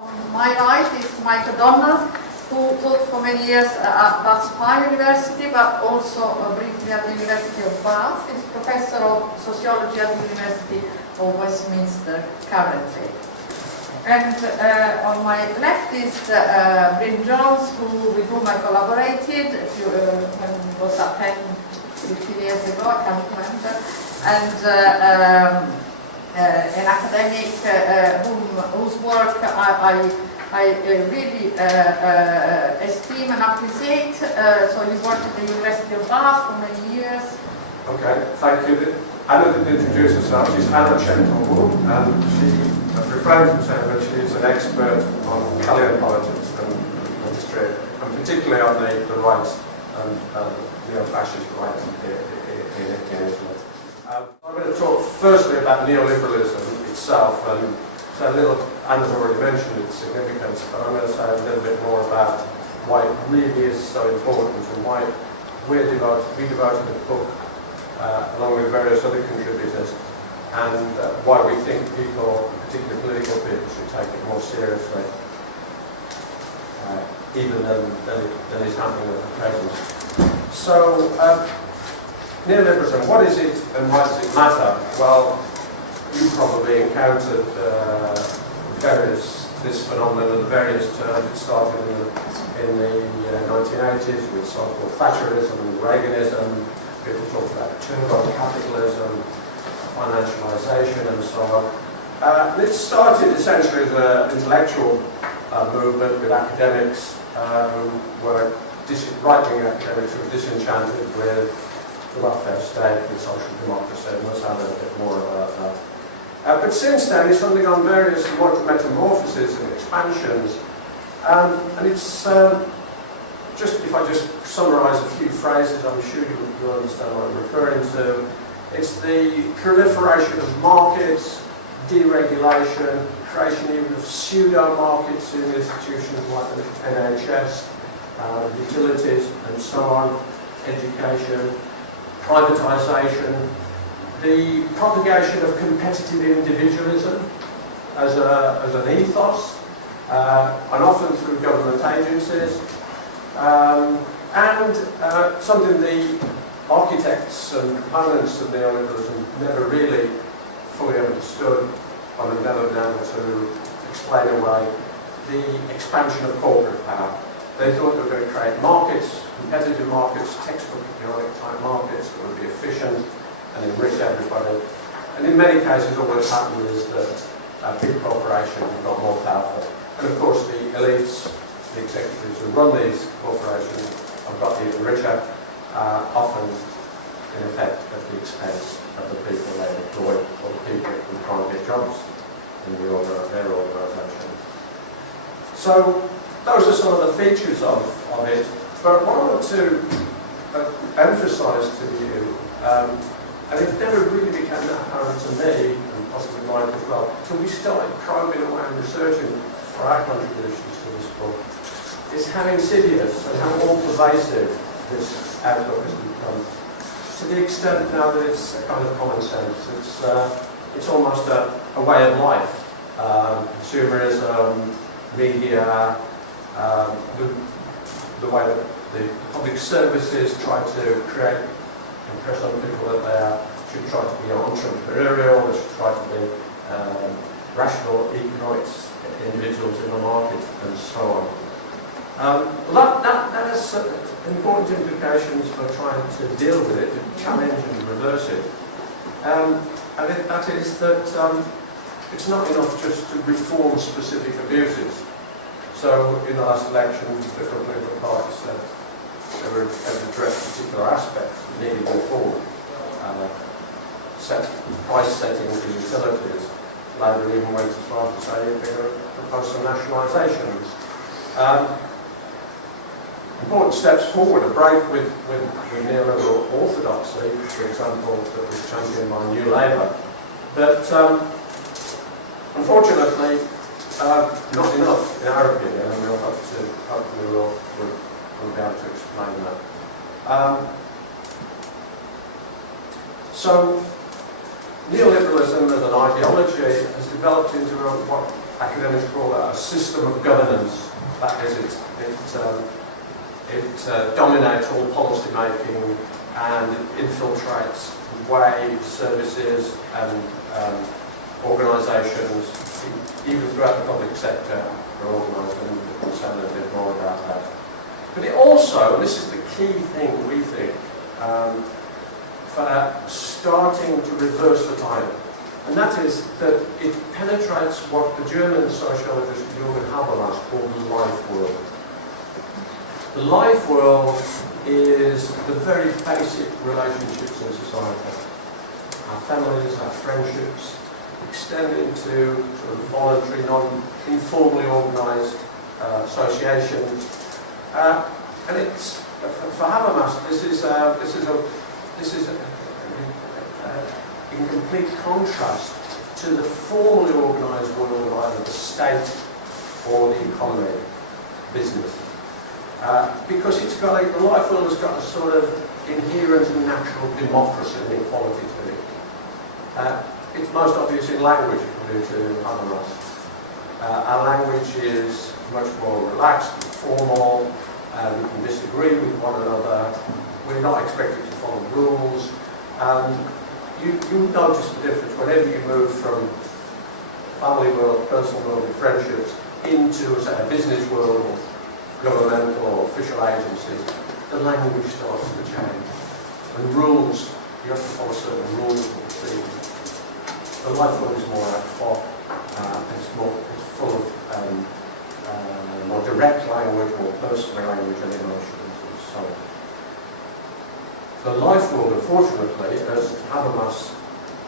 On my right is Michael Donald, who taught for many years at BRLSI University, but also briefly at the University of Bath. He's professor of sociology at the University of Westminster currently. And on my left is Bryn with whom I collaborated when it was at Penn 15 years ago, I can't remember, and an academic whose work I really esteem and appreciate. So he worked at the University of Bath for many years. Okay, thank you. Anna didn't introduce herself. She's Anna Chentoul, and she refrained from saying that she is an expert on Italian politics and history, and particularly on the right and neo-fascist right in Italy. I'm going to talk firstly about neoliberalism itself, and say a little. Anna's already mentioned its significance, but I'm going to say a little bit more about why it really is so important and why we devoted the book along with various other contributors, and why we think people, particularly political people, should take it more seriously, even than is happening at the present. So, neoliberalism, what is it and why does it matter? Well, you probably encountered this phenomenon at various terms. It started in the 1980s with so-called Thatcherism and Reaganism. People talk about turbo capitalism, financialisation and so on. It started essentially as an intellectual movement with academics who were right-wing academics who were disenchanted with the welfare state, with social democracy, and we'll have a bit more about that. But since then, it's undergone various metamorphoses and expansions, and it's if I just summarise a few phrases, I'm sure you'll understand what I'm referring to. It's the proliferation of markets, deregulation, creation even of pseudo-markets in institutions like the NHS, utilities and so on, education, privatisation, the propagation of competitive individualism as an ethos, and often through government agencies, and something the architects and proponents of neoliberalism never really fully understood, and have never been able to explain away, the expansion of corporate power. They thought they were going to create markets, competitive markets, textbook economic type markets that would be efficient and enrich everybody. And in many cases, all that's happened is that big corporations have got more powerful. And of course, the elites, the executives who run these corporations have got even richer, often in effect at the expense of the people they employ or the people who can't get jobs in their organisation. So those are some of the features of it. But what I want to emphasise to you, and it never really became that apparent to me, and possibly Mike as well, until we started probing away and researching for our contributions to this book, is how insidious and how all-pervasive this outlook has become. To the extent now that it's a kind of common sense. It's almost a way of life. Consumerism, media, the way that the public services try to impress on people that they should try to be entrepreneurial, they should try to be rational economics individuals in the market, and so on. That has important implications for trying to deal with it, to challenge and reverse it. And that is that it's not enough just to reform specific abuses. So in the last election, different political parties said they were able to address particular aspects that needed reform. Price setting for utilities. Labour even went as far as to say they were proposed some nationalisations. Important steps forward, a break with neoliberal orthodoxy, for example, that was championed by New Labour. But unfortunately, not enough, in our opinion, and we'll hopefully we'll be able to explain that. So, neoliberalism as an ideology has developed into what academics call that a system of governance. That is, it dominates all policy making and it infiltrates the way services and organisations, even throughout the public sector, are organised, and we'll say a little bit more about that. But it also, and this is the key thing we think, for starting to reverse the tide, and that is that it penetrates what the German sociologist Jürgen Habermas called the life world. The life world is the very basic relationships in society. Our families, our friendships, extending to sort of voluntary, non-informally organised associations. And it's, for Habermas, this is in complete contrast to the formally organised world of either the state or the economy, business. Because it's got the life world has got a sort of inherent and natural democracy and equality to it. It's most obvious in language, according to Habermas. Our language is much more relaxed and formal. We can disagree with one another. We're not expected to follow rules. And you notice the difference whenever you move from family world, personal world, and friendships into, say, a business world, or governmental or official agencies. The language starts to change. And rules, you have to follow certain rules and procedures. The life world is more ad hoc. It's full of more direct language, more personal language and emotions and so on. The life world, unfortunately, as Habermas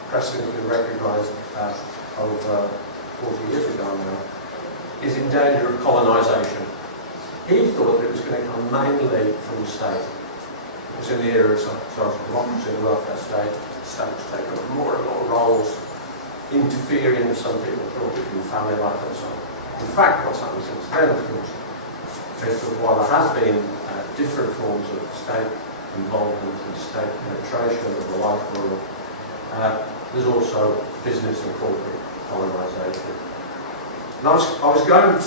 presciently recognised over 40 years ago now, is in danger of colonisation. He thought that it was going to come mainly from the state. It was in the era of social democracy and the welfare state. The state was taking up more and more roles, interfering with some people thought it in family life and so on. In fact, what's happened since then, of course, is that while there has been different forms of state involvement and state penetration of the life world, there's also business and corporate colonisation. And I was going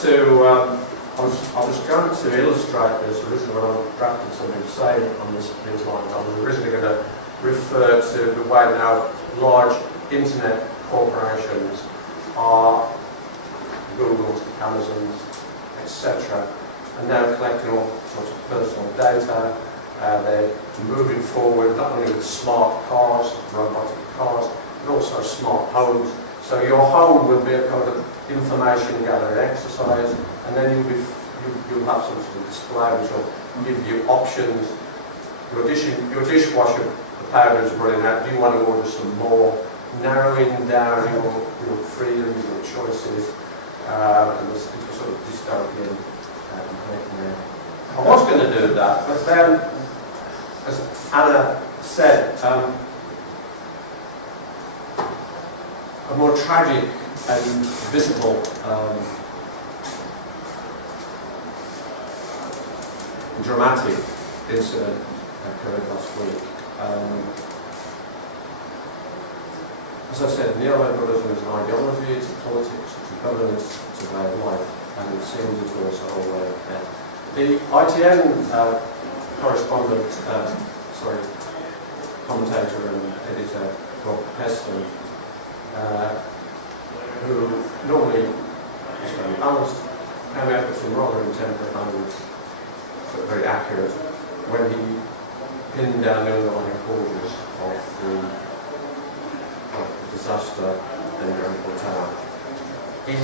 to illustrate this originally when I drafted something to say on these lines. I was originally going to refer to the way now large internet corporations are Googles, Amazons, etc. and now collecting all sorts of personal data. They're moving forward not only with smart cars, robotic cars, but also smart homes. So your home will be a kind of information gathering exercise, and then you'll have some sort of display which will give you options. Your dishwasher, the powder is running out. Do you want to order some more? Narrowing down your freedoms, your choices, and this sort of dystopian nightmare. I was going to do that, but then, as Anna said, a more tragic and visible dramatic incident occurred last week. As I said, neoliberalism is an ideology, it's a politics, it's a governance, it's a way of life, and it seems it's also a way of death. The ITN commentator and editor, Rob Heston, who normally is very balanced, came out with some rather intemperate language, but very accurate, when he pinned down the underlying causes of the disaster in Grenfell Tower. He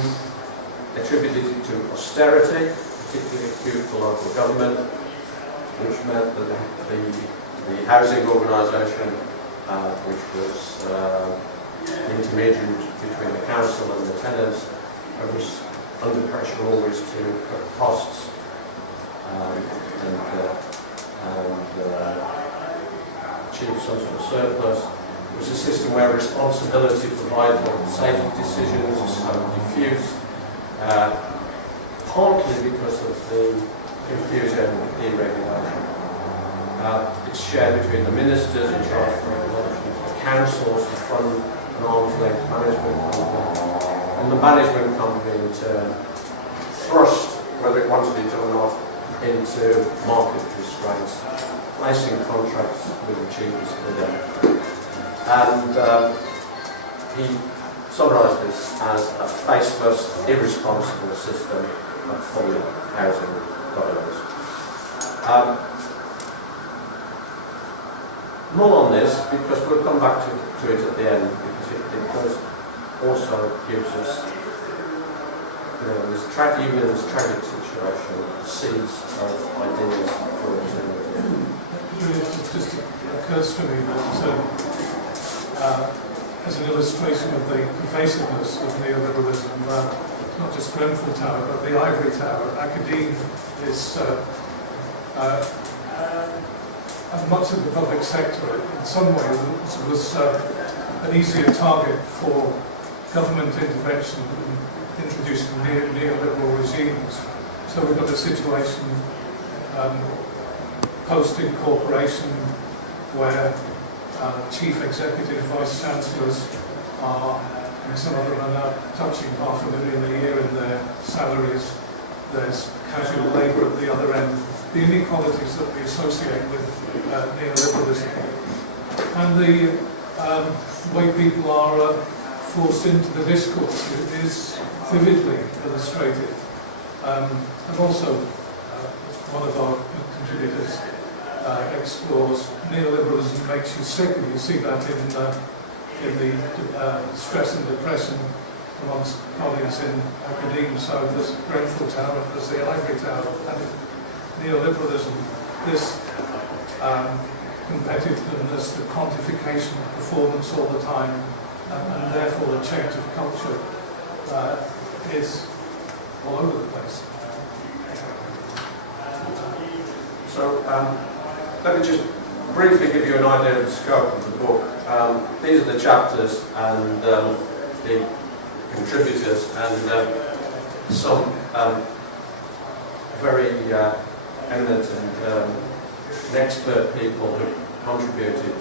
attributed it to austerity, particularly acute for local government, which meant that the housing organisation, which was intermediary between the council and the tenants, was under pressure always to cut costs and achieve some sort of surplus. It was a system where responsibility for vital safety decisions is so diffuse, partly because of the confusion and deregulation. It's shared between the ministers in charge of regulation, the councils to fund an arm's length management company, and the management company in turn thrust, whether it wanted it or not, into market constraints, placing contracts with the cheapest bidder. And he summarised this as a faceless, irresponsible system of public housing borrowers. More on this, because we'll come back to it at the end, because it does also gives us, this even in this tragic situation, seeds of ideas for alternative. It just occurs to me that as an illustration of the pervasiveness of neoliberalism, not just Grenfell Tower, but the Ivory Tower, academe is much of the public sector, in some ways, was an easier target for government intervention in introducing neoliberal regimes. So we've got a situation post-incorporation where chief executive vice chancellors are, and some of them are now touching $500,000 a year in their salaries. There's casual labour at the other end. The inequalities that we associate with neoliberalism, and the way people are forced into the discourse is vividly illustrated. And also, one of our contributors explores neoliberalism makes you sick, and you see that in the stress and depression amongst colleagues in academia. So there's Grenfell Tower, there's the Ivory Tower, and neoliberalism, this competitiveness, the quantification of performance all the time, and therefore the change of culture is all over the place. So let me just briefly give you an idea of the scope of the book. These are the chapters and the contributors and some very eminent and expert people who contributed,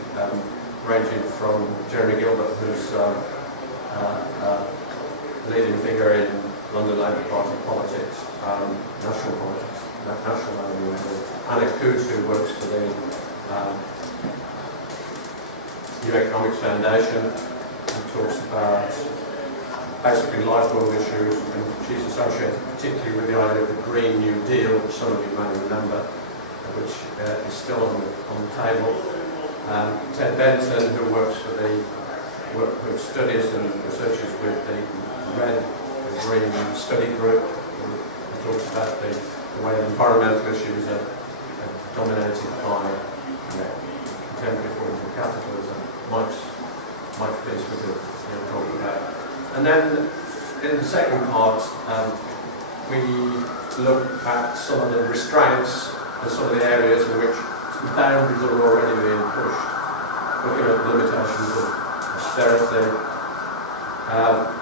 ranging from Jeremy Gilbert, who's a leading figure in London Labour Party politics, national politics, national level, Anna Coote, who works for the New Economics Foundation, who talks about basically lifelong issues, and she's associated particularly with the idea of the Green New Deal, which some of you may remember, which is still on the table. Ted Benton, who works for who studies and researches with the Red and Green Study Group, who talks about the way environmental issues are dominated by contemporary forms of capitalism. Mike's piece we could talk about. And then in the second part, we look at some of the restraints and some of the areas in which some boundaries are already being pushed. Looking at the limitations of austerity,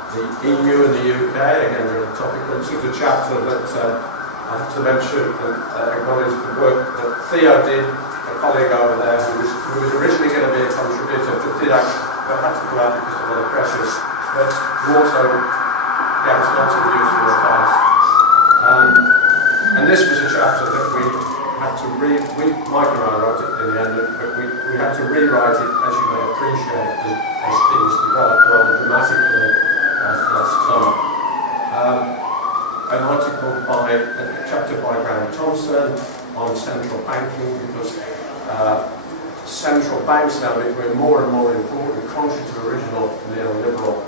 the EU and the UK, again really topical. This is a chapter that I have to mention and acknowledge the work that Theo did, a colleague over there who was originally going to be a contributor, but had to go out because of other pressures. But also gave us lots of useful advice. And this was a chapter that we had to Mike and I wrote it in the end, but we had to rewrite it, as you may appreciate, as things developed rather dramatically last summer. An article a chapter by Grahame Thompson on central banking, because central banks now becoming more and more important, contrary to original neoliberal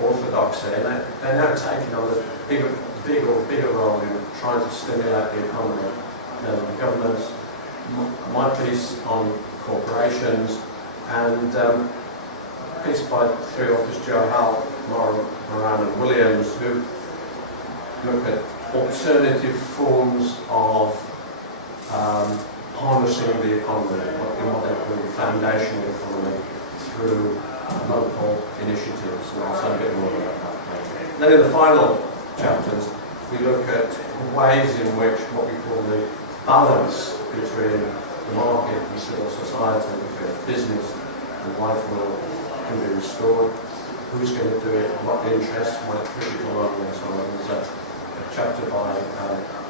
orthodoxy, and they're now taking on a bigger role in trying to stimulate the economy. The governments, my piece on corporations, and a piece by three authors, Joe Hall, Moran and Williams, who look at alternative forms of harnessing the economy, what they call the foundational economy, through local initiatives, and I'll say a bit more about that. Then in the final chapters, we look at ways in which what we call the balance between the market and civil society, between business and life will can be restored. who's going to do it, what interests, what critical on, and so on. There's a chapter by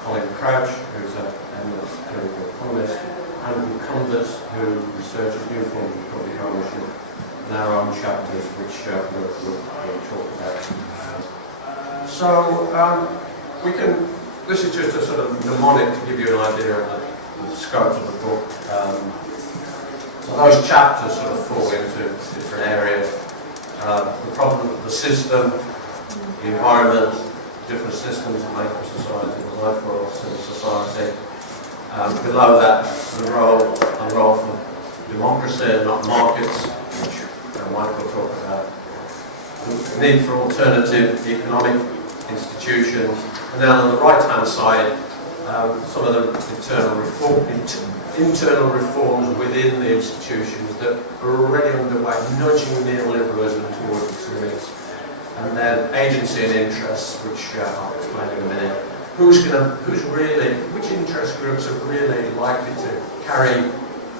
Colin Crouch, who's an analyst, clinical economist, and Cumbers, who researches new forms of public ownership, and our own chapters, which we'll talk about. So this is just a sort of mnemonic to give you an idea of the scope of the book. So those chapters sort of fall into different areas. The problem of the system, the environment, different systems that make up society, the life world, civil society. Below that, the role for democracy, not markets, which Mike will talk about. The need for alternative economic institutions. And then on the right-hand side, some of the internal reforms within the institutions that are already underway, nudging neoliberalism towards its limits. And then agency and interests, which I'll explain in a minute. Which interest groups are really likely to carry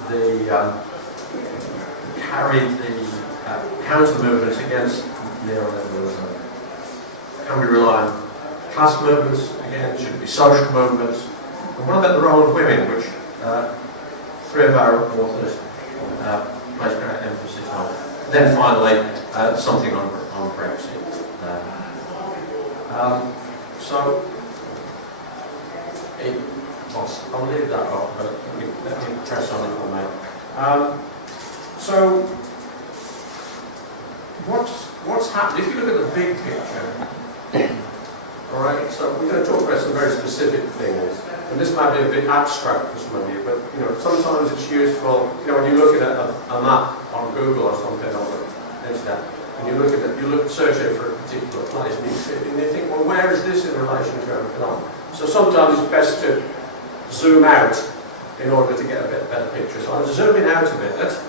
the counter movements against neoliberalism? Can we rely on class movements? Again, should it be social movements? And what about the role of women, which three of our authors place great emphasis on? Then finally, something on Brexit. I'll leave that off, but let me press on if I may. So, what's happened? If you look at the big picture, all right. So we're going to talk about some very specific things, and this might be a bit abstract for some of you, but sometimes it's useful. When you're looking at a map on Google or something on the internet, and you look at it, you search it for a particular place, and you see it, and you think, well, where is this in relation to our phenomenon? So sometimes it's best to zoom out in order to get a bit better picture. So I'm zooming out a bit. Let's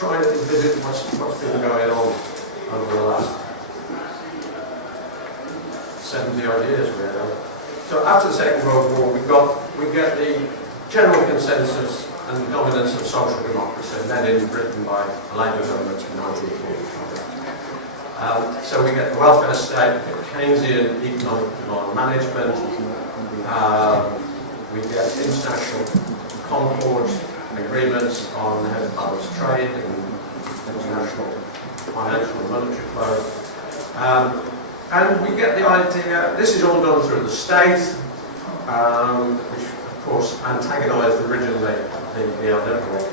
try and visit what's been going on over the last 70 odd years, really. So after the Second World War, we get the general consensus and the dominance of social democracy, led in Britain by the Labour government in 1945. So we get the welfare state, we get Keynesian economic demand management, we get international concord agreements on how to balance trade and international financial and monetary flow. And we get the idea, this is all done through the state, which of course antagonised originally the neoliberal.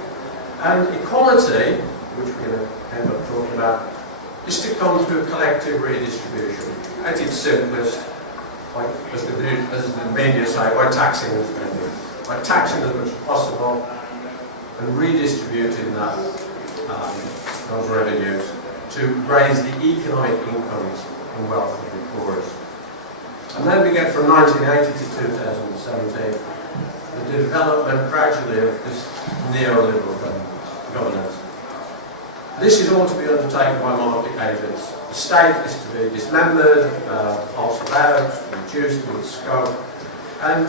And equality, which we're going to end up talking about, is to come through collective redistribution. At its simplest, like as the media say, by taxing and spending. By taxing as much as possible and redistributing those revenues to raise the economic incomes and wealth of the poorest. And then we get from 1980 to 2017 the development gradually of this neoliberal governance. This is all to be undertaken by market agents. The state is to be dismembered, parceled out, reduced in its scope, and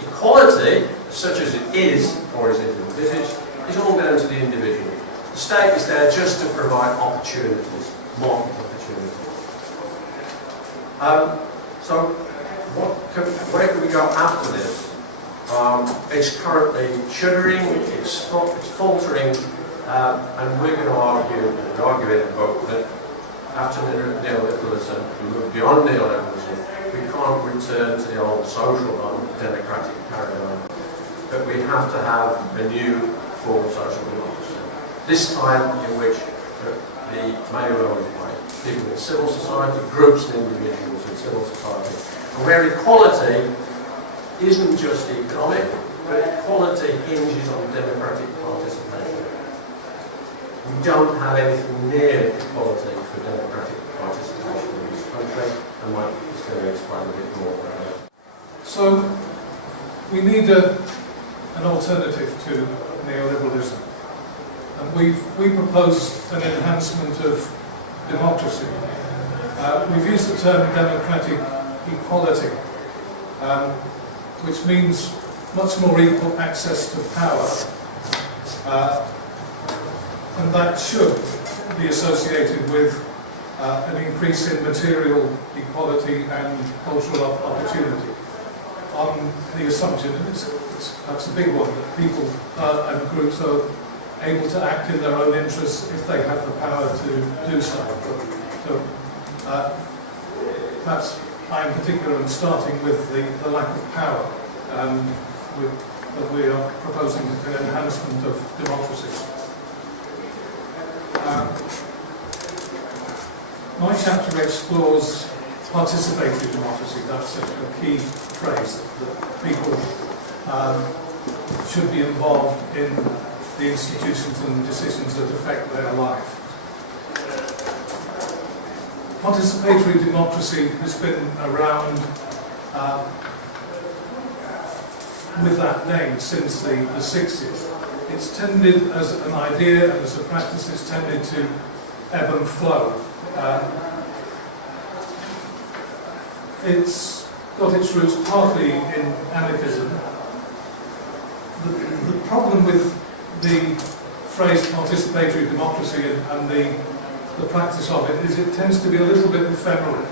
equality, such as it is, or as it is envisaged, is all down to the individual. The state is there just to provide opportunities, market opportunities. So, where can we go after this? It's currently shuddering, it's faltering, and we're going to argue in the book that after neoliberalism, we move beyond neoliberalism, we can't return to the old social democratic paradigm, but we have to have a new form of social democracy. This time in which the main role is played, people in civil society, groups and individuals in civil society, and where equality isn't just economic, but equality hinges on democratic participation. We don't have anything near equality for democratic participation in this country, and Mike is going to explain a bit more about that. So, we need an alternative to neoliberalism. And we propose an enhancement of democracy. We've used the term democratic equality, which means much more equal access to power, and that should be associated with an increase in material equality and cultural opportunity, on the assumption, and that's a big one, that people and groups are able to act in their own interests if they have the power to do so. So that's, I in particular am starting with the lack of power, that we are proposing an enhancement of democracy. My chapter explores participatory democracy. That's a key phrase, that people should be involved in the institutions and decisions that affect their life. Participatory democracy has been around with that name since the 60s. It's tended, as an idea and as a practice, it's tended to ebb and flow. It's got its roots partly in anarchism. The problem with the phrase participatory democracy and the practice of it is it tends to be a little bit ephemeral.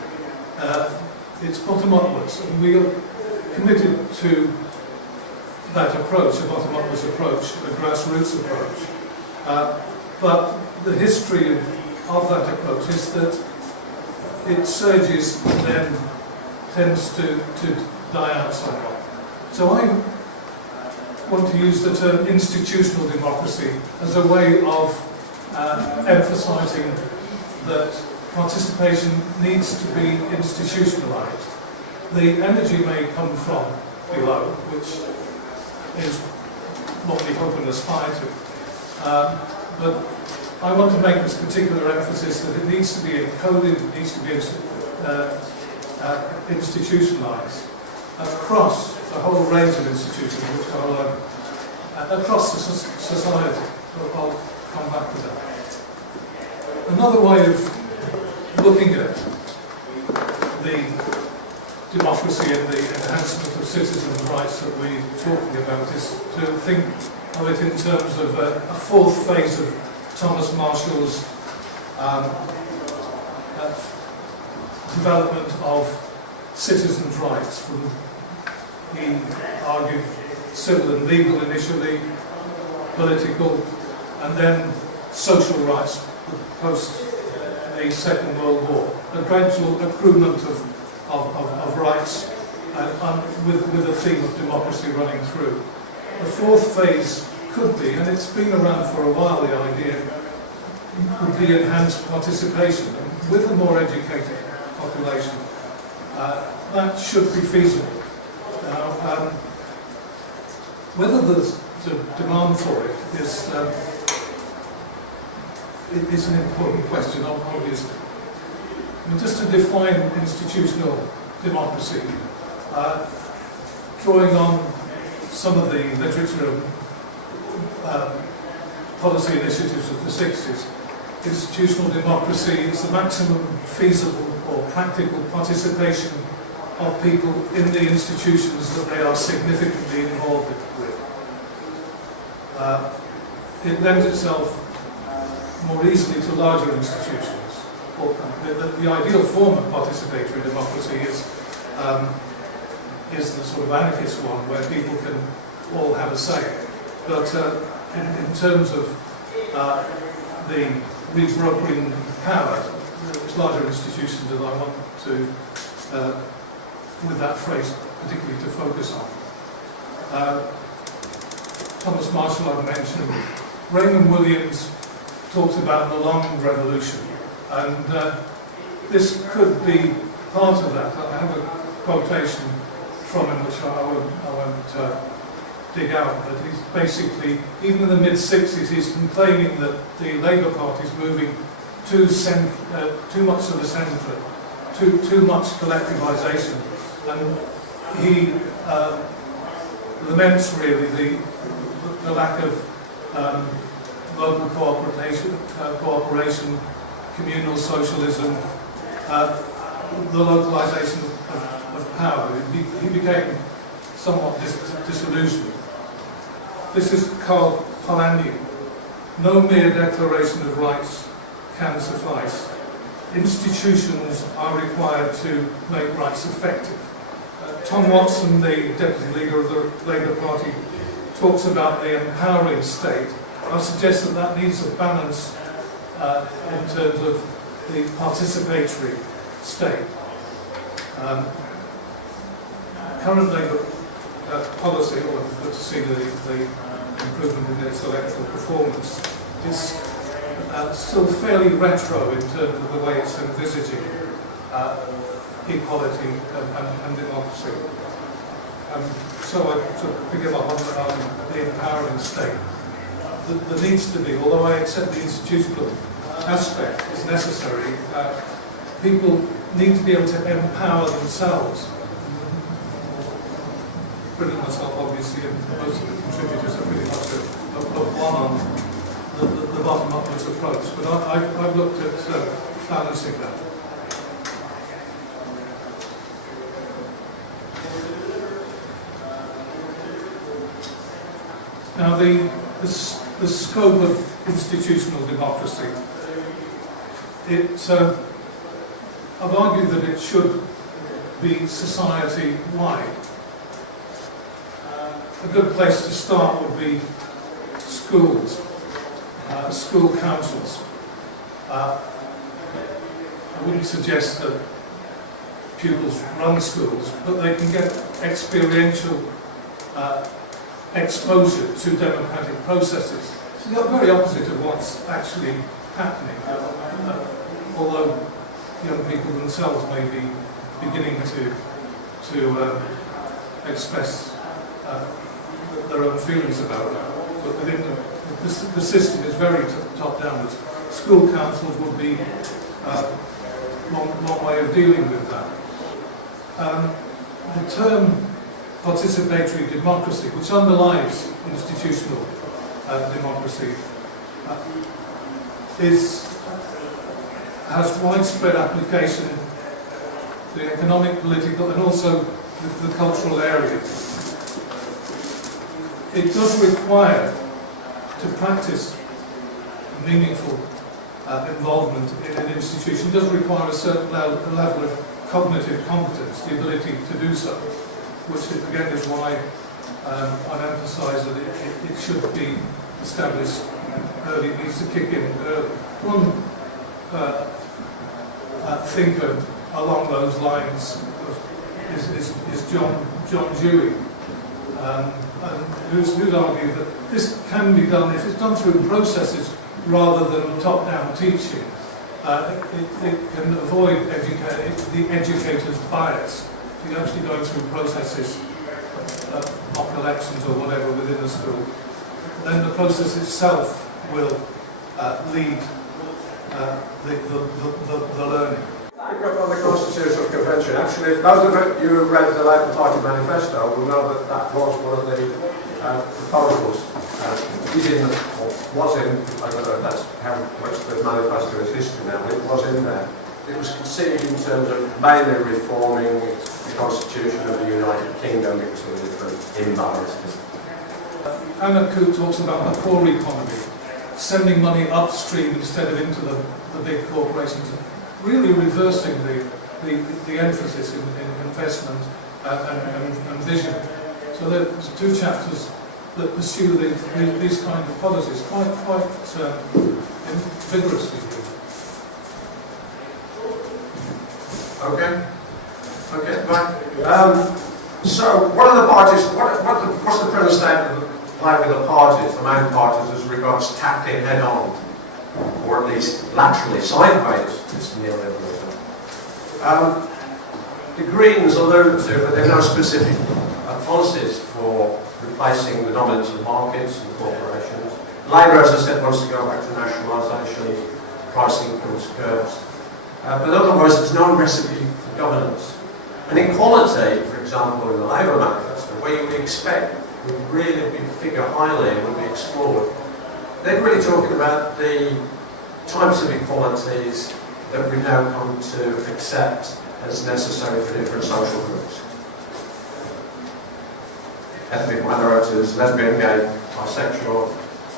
It's bottom upwards, and we are committed to that approach, a bottom upwards approach, a grassroots approach. But the history of that approach is that it surges and then tends to die out somewhat. So I want to use the term institutional democracy as a way of emphasising that participation needs to be institutionalised. The energy may come from below, which is what we hope and aspire to. But I want to make this particular emphasis that it needs to be encoded, it needs to be institutionalised across a whole range of institutions, which are across the society. I'll come back to that. Another way of looking at the democracy and the enhancement of citizens' rights that we're talking about is to think of it in terms of a fourth phase of Thomas Marshall's development of citizens' rights. He argued civil and legal initially, political, and then social rights post the Second World War. A gradual accruement of rights with a theme of democracy running through. The fourth phase could be, and it's been around for a while, the idea, would be enhanced participation. And with a more educated population, that should be feasible. Now, whether there's the demand for it is an important question, obviously. And just to define institutional democracy, drawing on some of the literature policy initiatives of the 60s, institutional democracy is the maximum feasible or practical participation of people in the institutions that they are significantly involved with. It lends itself more easily to larger institutions. The ideal form of participatory democracy is the sort of anarchist one where people can all have a say. But in terms of the rebrokering power, it's larger institutions that I want to, with that phrase, particularly to focus on. Thomas Marshall I've mentioned. Grahame Williams talks about the long revolution, and this could be part of that. I have a quotation from him which I won't dig out, but he's basically, even in the mid-60s, he's complaining that the Labour Party is moving too much to the centre, too much collectivisation, and he laments really the lack of local cooperation, communal socialism, the localisation of power. He became somewhat disillusioned. This is Karel Williams. No mere declaration of rights can suffice. institutions are required to make rights effective. Tom Watson, the deputy leader of the Labour Party, talks about the empowering state. I suggest that that needs a balance in terms of the participatory state. Current Labour policy, or to see the improvement in its electoral performance, is still fairly retro in terms of the way it's envisaging equality and democracy. So to pick it up on the empowering state, there needs to be, although I accept the institutional aspect is necessary, people need to be able to empower themselves. Bryn and myself, obviously, and most of the contributors are pretty much a one on the bottom-upwards approach, but I've looked at balancing that. Now, the scope of institutional democracy, I've argued that it should be society-wide. A good place to start would be schools, school councils. I wouldn't suggest that pupils run schools, but they can get experiential exposure to democratic processes. So the very opposite of what's actually happening. Although young people themselves may be beginning to express their own feelings about that. But within the system is very top-down. School councils would be a long way of dealing with that. The term participatory democracy, which underlies institutional democracy, has widespread application to the economic, political, and also the cultural areas. It does require to practice meaningful involvement in an institution. It does require a certain level of cognitive competence, the ability to do so, which again is why I've emphasised that it should be established early. It needs to kick in early. One thinker along those lines is John Dewey, who's argued that this can be done if it's done through processes rather than top-down teaching. It can avoid the educator's bias. If you're actually going through processes, mock elections or whatever within the school, then the process itself will lead the learning. Pick up on the Constitutional Convention. Actually, if those of you who read the Labour Party manifesto will know that that was one of the proposals. Was in, I don't know if that's how much the manifesto is history now, it was in there. It was conceived in terms of mainly reforming the Constitution of the United Kingdom because of the different imbalances. Anna Coote talks about the poor economy, sending money upstream instead of into the big corporations, really reversing the emphasis in investment and vision. So there's two chapters that pursue these kind of policies quite vigorously. Okay, right. So what are the parties? What's the present state like with the parties, the main parties, as regards tackling head-on, or at least laterally, sideways, this neoliberalism? The Greens allude to that there are no specific policies for replacing the dominance of markets and corporations. Labour, as I said, wants to go back to nationalisation, pricing curves. But otherwise, there's no recipe for governance. And equality, for example, in the Labour manifesto, where you would expect would really be figure highly and would be explored, they're really talking about the types of equalities that we now come to accept as necessary for different social groups. Ethnic minorities, lesbian, gay, bisexual,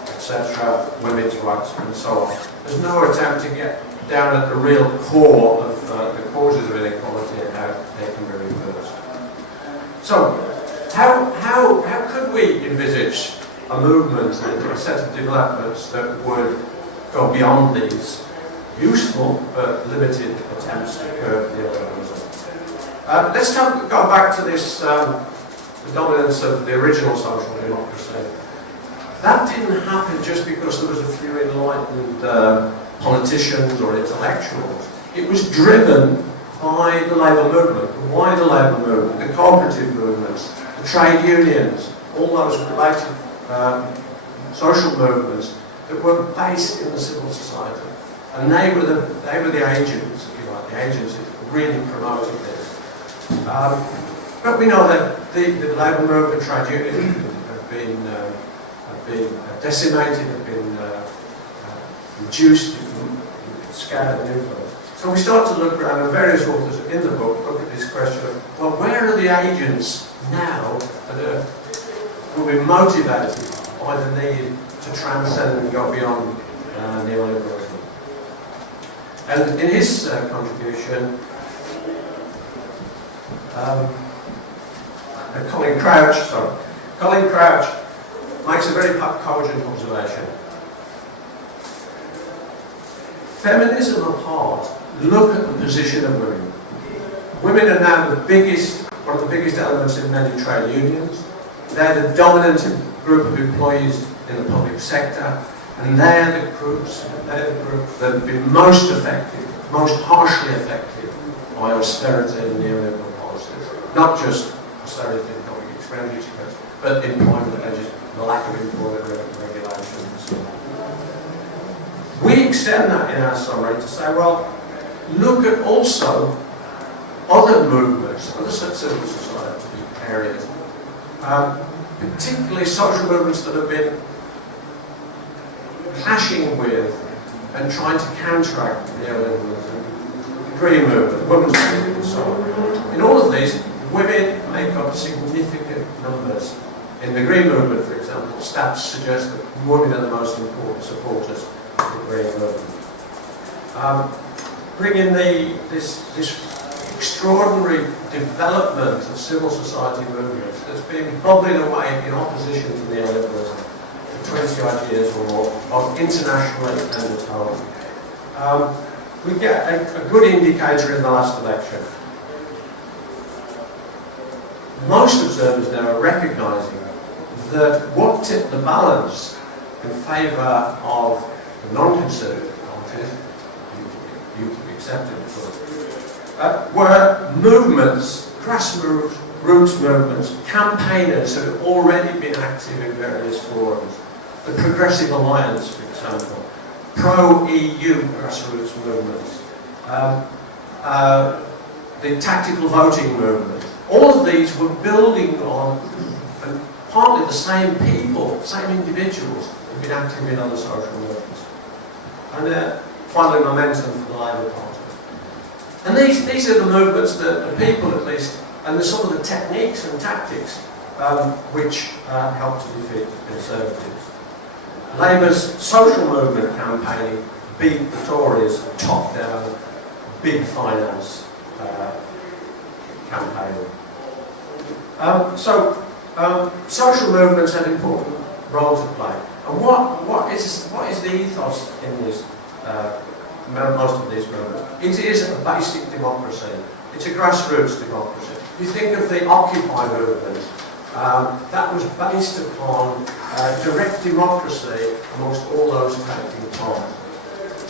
etc., women's rights, and so on. There's no attempt to get down at the real core of the causes of inequality and how they can be reversed. So, how could we envisage a movement and a set of developments that would go beyond these useful but limited attempts to curb neoliberalism? Let's go back to this, the dominance of the original social democracy. That didn't happen just because there was a few enlightened politicians or intellectuals. It was driven by the labour movement, the wider labour movement, the cooperative movements, the trade unions, all those related social movements that were based in the civil society. And they were the agents, if you like, the agencies that really promoted this. But we know that the labour movement, trade unions have been decimated, have been reduced in scale and influence. So we start to look around, and various authors in the book look at this question of, well, where are the agents now that will be motivated by the need to transcend and go beyond neoliberalism? And in his contribution, Colin Crouch makes a very cogent observation. Feminism apart, look at the position of women. Women are now one of the biggest elements in many trade unions. They're the dominant group of employees in the public sector, and they're the group that have been most affected, most harshly affected by austerity and neoliberal policies. Not just austerity in public expenditure, but employment the lack of employment regulations. We extend that in our summary to say, well, look at also other movements, other civil society areas, particularly social movements that have been clashing with and trying to counteract neoliberalism, the Green movement, the women's movement, and so on. In all of these, women make up significant numbers. In the Green movement, for example, stats suggest that women are the most important supporters of the Green movement. Bring in this extraordinary development of civil society movements that's been bubbling away in opposition to neoliberalism for 20 odd years or more, both internationally and at home. We get a good indicator in the last election. Most observers now are recognising that what tipped the balance in favour of the non-conservative parties, you to be accepted, were movements, grassroots movements, campaigners who had already been active in various forums. The Progressive Alliance, for example, pro-EU grassroots movements, the tactical voting movement. All of these were building on, and partly the same people, same individuals who've been active in other social movements. And finally, momentum for the Labour Party. And these are the movements that the people, at least, and some of the techniques and tactics which helped to defeat the Conservatives. Labour's social movement campaigning beat the Tories' top-down, big finance campaigning. Social movements have an important role to play. And what is the ethos in this? Most of these movements. It is a basic democracy. It's a grassroots democracy. You think of the Occupy movement, that was based upon direct democracy amongst all those taking part.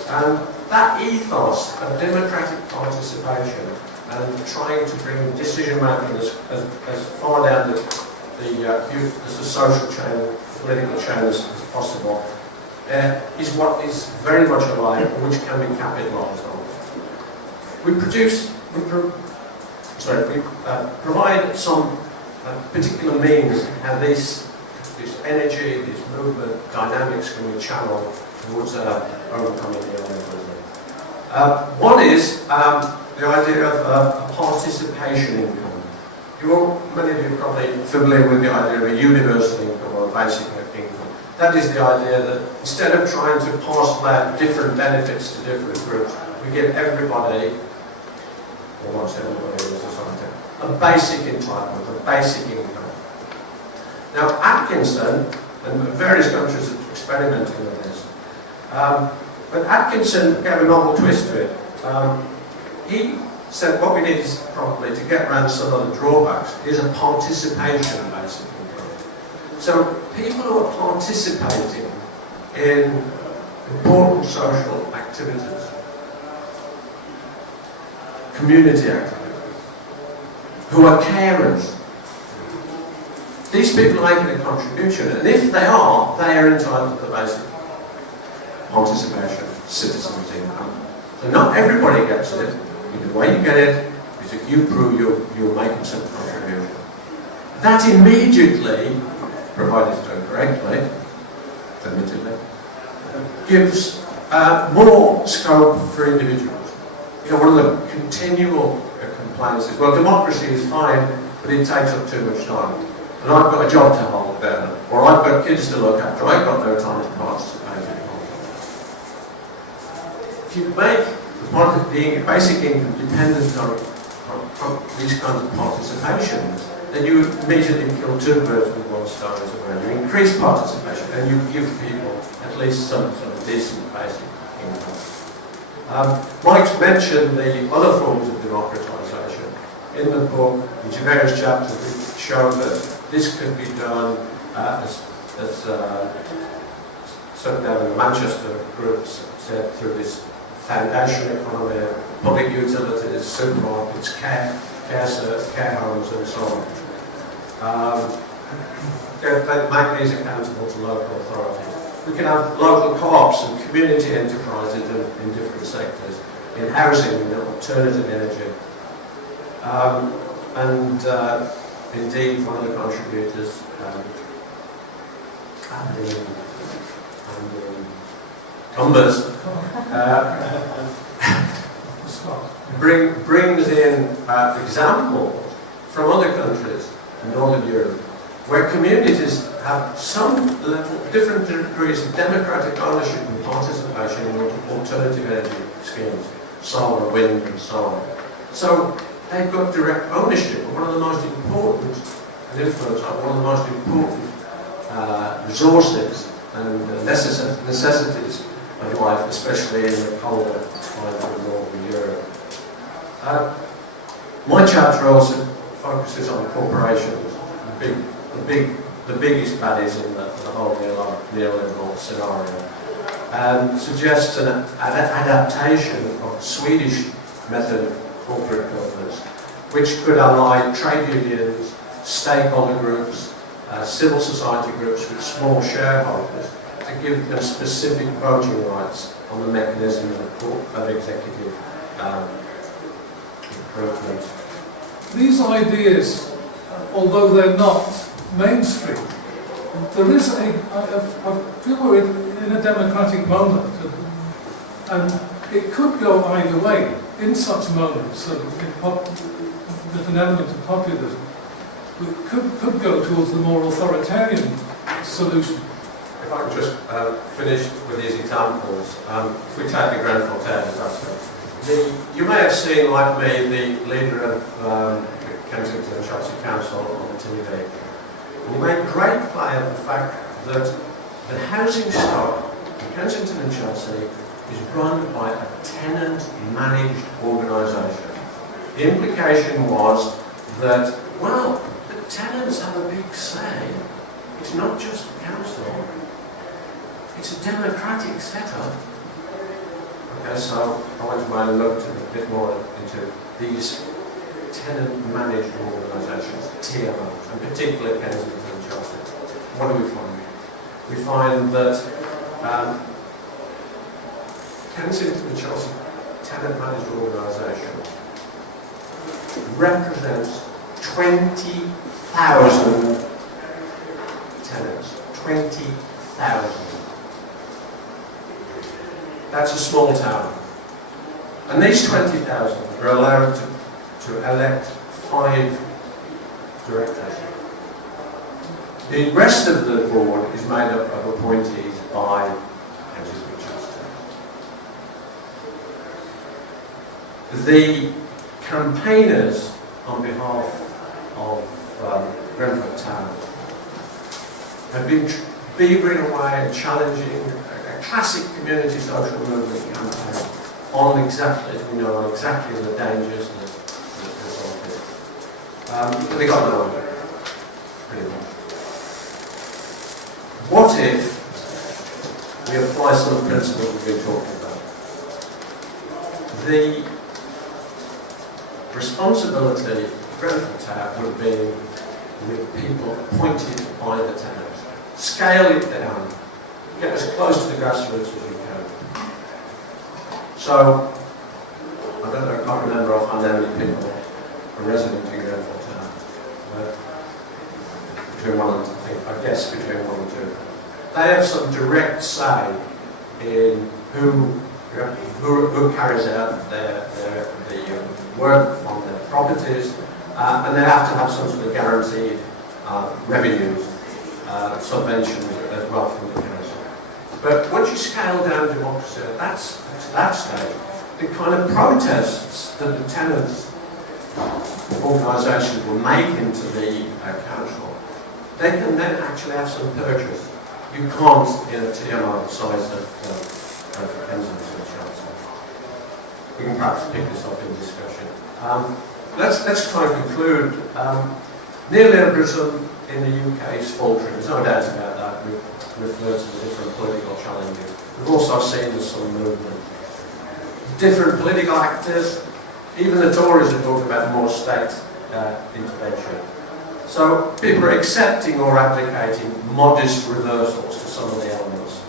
And that ethos of democratic participation and trying to bring decision making as far down the social chain, the political chain as possible, is what is very much alive and which can be capitalised on. We provide some particular means how this energy, this movement, dynamics can be channeled towards overcoming neoliberalism. One is the idea of a participation income. Many of you are probably familiar with the idea of a universal income or a basic income. That is the idea that instead of trying to parcel out different benefits to different groups, we give everybody, almost everybody in the society, a basic entitlement, a basic income. Now Atkinson, and various countries are experimenting with this, but Atkinson gave a novel twist to it. He said what we need is probably, to get around some of the drawbacks, is a participation basic income. So people who are participating in important social activities, community activities, who are carers, these people are making a contribution, and if they are entitled to the basic participation citizens income. So not everybody gets it. The way you get it is if you prove you're making some contribution. That immediately, provided it's done correctly, admittedly, gives more scope for individuals. You know, one of the continual complaints is, well, democracy is fine, but it takes up too much time. And I've got a job to hold down, or I've got kids to look after, I've got no time to participate in politics. If you make the basic income dependent on these kinds of participations, then you immediately kill two birds with one stone, as it were. You increase participation and you give people at least some sort of decent basic income. Mike's mentioned the other forms of democratisation. In the book, in various chapters, we show that this could be done as some down in the Manchester group said, through this foundation economy, public utilities, supermarkets, care homes, and so on. They make these accountable to local authorities. We can have local co-ops and community enterprises in different sectors, in housing, in alternative energy. Indeed, one of the contributors, Cumbers, brings in examples from other countries in Northern Europe, where communities have some level, different degrees of democratic ownership and participation in alternative energy schemes, solar, wind, and so on. So they've got direct ownership of one of the most important, and influence on one of the most important resources and necessities of life, especially in the colder climate of Northern Europe. My chapter also focuses on corporations, the biggest baddies in the whole neoliberal scenario, and suggests an adaptation of the Swedish method of corporate governance, which could ally trade unions, stakeholder groups, civil society groups with small shareholders to give them specific voting rights on the mechanism of executive improvement. These ideas, although they're not mainstream, there is I feel we're in a democratic moment, and it could go either way. In such moments, with an element of populism, we could go towards the more authoritarian solution. If I could just finish with these examples. If we take the Grand Fontaine, you may have seen, like me, the leader of Kensington and Chelsea Council on the TV. And he made great play of the fact that the housing stock in Kensington and Chelsea is run by a tenant-managed organisation. The implication was that, well, the tenants have a big say. It's not just the council. It's a democratic setup. Okay, so I went away and looked a bit more into these tenant-managed organisations, TMOs, and particularly Kensington and Chelsea. What do we find? We find that Kensington and Chelsea tenant-managed organisation represents 20,000 tenants. 20,000. That's a small town. And these 20,000 are allowed to elect 5 directors. The rest of the board is made up of appointees by Kensington and Chelsea. The campaigners on behalf of Grenfell Town have been beavering away and challenging a classic community social movement campaign on exactly, as we know, on exactly the dangers that resulted. But they got nowhere, pretty much. What if we apply some of the principles we've been talking about? The responsibility of Grenfell Town would be with people appointed by the tenants. Scale it down. Get as close to the grassroots as we can. So, I can't remember offhand how many people are resident in Grenfell Town. Between one and two, I guess between one and two. They have some direct say in who carries out the work on their properties, and they have to have some sort of guaranteed revenues, subventions as well from the council. But once you scale down democracy at that stage, the kind of protests that the tenants organisations will make into the council, they can then actually have some purchase. You can't in a TMO the size of Kensington and Chelsea. We can perhaps pick this up in discussion. Let's try and conclude. Neoliberalism in the UK is faltering. There's no doubt about that. We've referred to the different political challenges. We've also seen there's some movement. Different political actors, even the Tories are talking about more state intervention. So people are accepting or advocating modest reversals to some of the elements.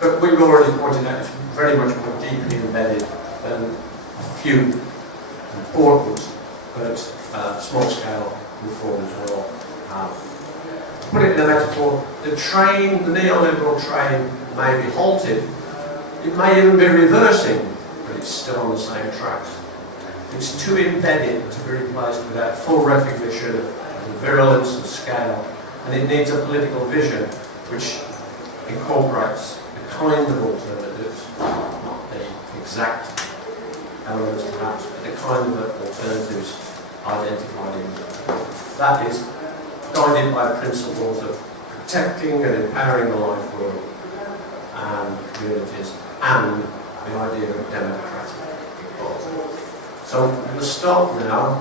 But we've already pointed out it's very much more deeply embedded than a few important but small-scale reforms will have. To put it in a metaphor, the neoliberal train may be halted. It may even be reversing, but it's still on the same tracks. It's too embedded to be replaced without full recognition of the virulence and scale, and it needs a political vision which incorporates the kind of alternatives, not the exact elements perhaps, but the kind of alternatives identified in them. That is guided by principles of protecting and empowering the life world and communities, and the idea of democratic equality. So I'm going to stop now.